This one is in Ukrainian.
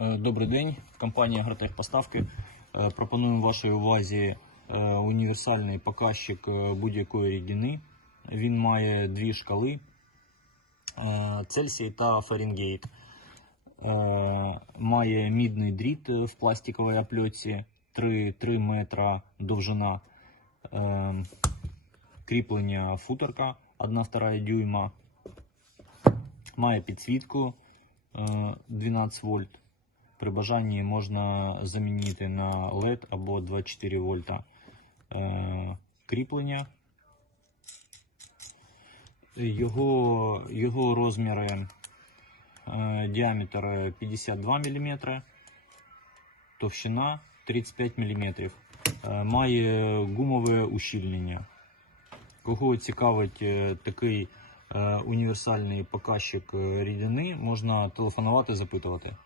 Е, Добрий день, компанія Агротехпоставки. Е, Пропонуємо вашій увазі е, універсальний показчик будь-якої рідини. Він має дві шкали Цельсій та Фаренгейт. Має мідний дріт в пластиковій опльоці 3, 3 метра довжина. Кріплення футерка 1,2 дюйма. Має підсвітку е, 12 вольт. При бажанні можна замінити на LED або 24 вольта е, кріплення. Його, його розміри е, діаметр 52 мм, товщина 35 мм. Е, має гумове ущільнення. Кого цікавить е, такий е, універсальний показчик е, рідини, можна телефонувати, запитувати.